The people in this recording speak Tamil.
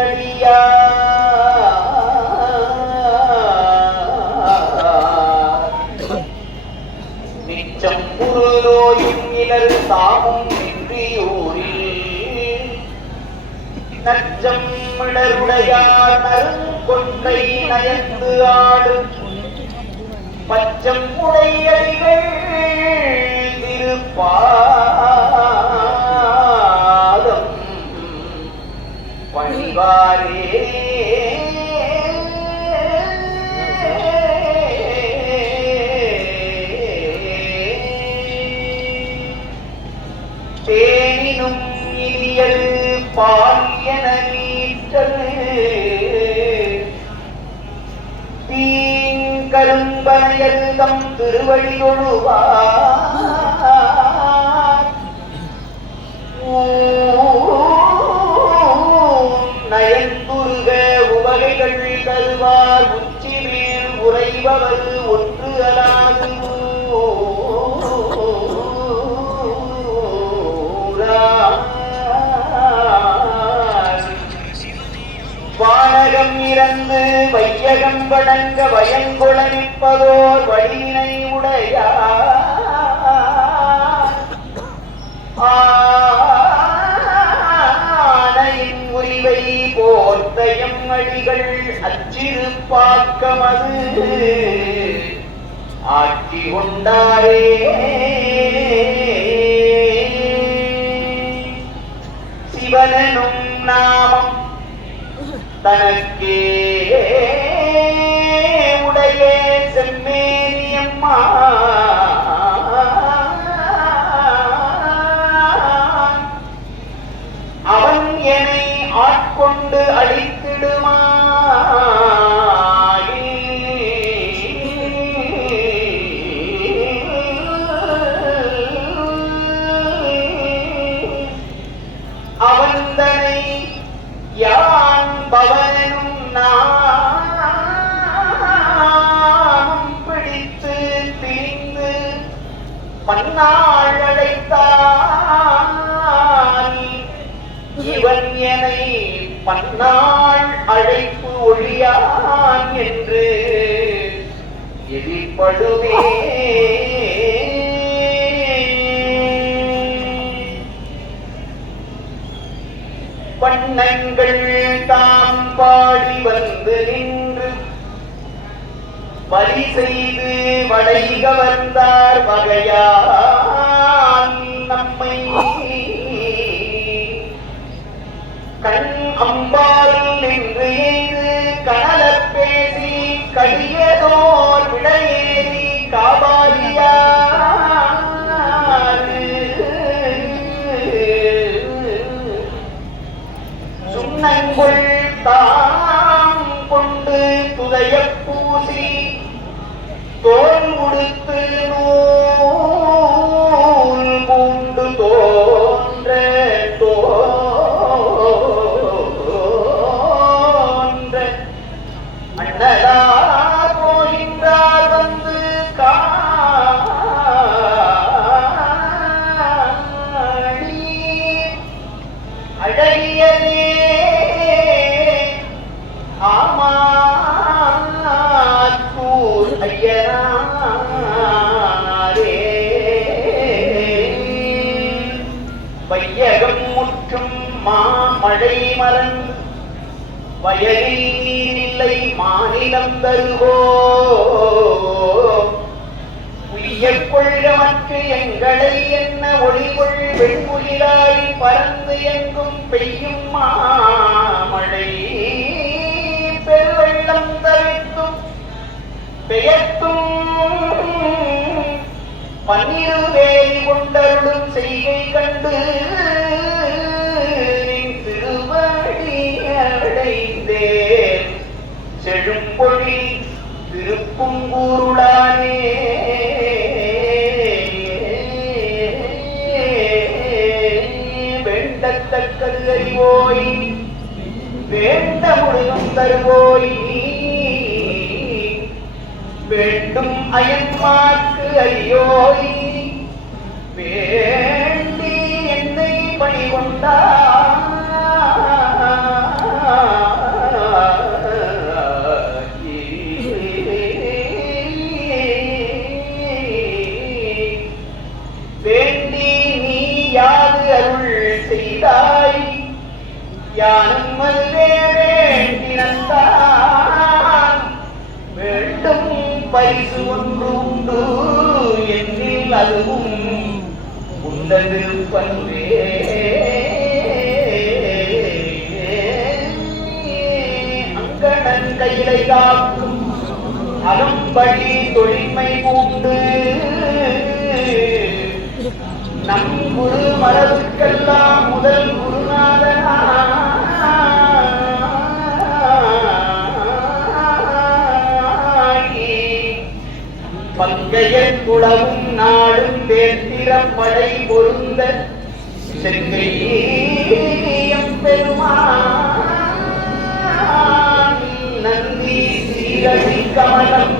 அடியா மிச்சம் குரு நோயும் இலர் தாமும் இன்றியூரில் நச்சம் இடருடையார் நருங்கொன்றை நயந்து ஆடு பச்சம் உடையடிகள் திருப்பாதம் பாலியன நீற்றல் தீங்கரும்பனையல்தம் திருவடி நயந்துருக உவகைகள் தருவார் உச்சி மேல் உறைபவர் ஒன்று அலாது வையகம் வணங்க பயங்கொள நிற்பதோர் வழியினை உடையார் ஆனையின் உரிவை போர்த்தயம் அடிகள் அச்சிறு பாக்கமது ஆட்சி கொண்டாரே. சிவனும் நாமம் தனக்கே. உடைய செம்மேனியம்மா அவன் என்னை ஆட்கொண்டு அழித்திடுமா? அவந்தனை யான் பவன் பன்னாள் அழைத்தான் இவன் என்னை பன்னாள் அழைப்பு ஒழியான் என்று எதிர்படுவே பண்ணங்கள் தாம் பாடி வந்து நின்று வழி செய்து வடை கவர்ந்தார் வகையான் அம்பால் நின்று எய்து கனலப் பேசி கடியதோர் விடையேறி காபாலியார் சுண்ணங்குள் தாம் கொண்டு துதையப் பூசி தோல் மாமழை மறந்து வயலில் நீரில்லை மாநிலம் தருகோ. உய்யக் எங்களை என்ன ஒளிகொள் வெண்முகிலாய் பறந்து எங்கும் பெய்யும் மாமழை. பெருவெள்ளம் தவிர்த்தும் பெயர்த்தும் பன்னிரு வேலி கொண்ட போய் வேண்ட முழுதும் தருவோய் வேண்டும் அயன்மாக்கு ஐயோய். வே நானும் அல்லே வேண்டினந்தான். வேண்டும் பரிசு ஒன்று உண்டு என்னில் அதுவும் உந்தன் விருப்பன்றே அங்கணன் கையிலை காக்கும் அரும்படி தொழில்மை கூண்டு நம் குரு மரபுக்கெல்லாம் முதல் குரு மழை பொருந்த பெருமான். நந்தி சீரதி கமலம்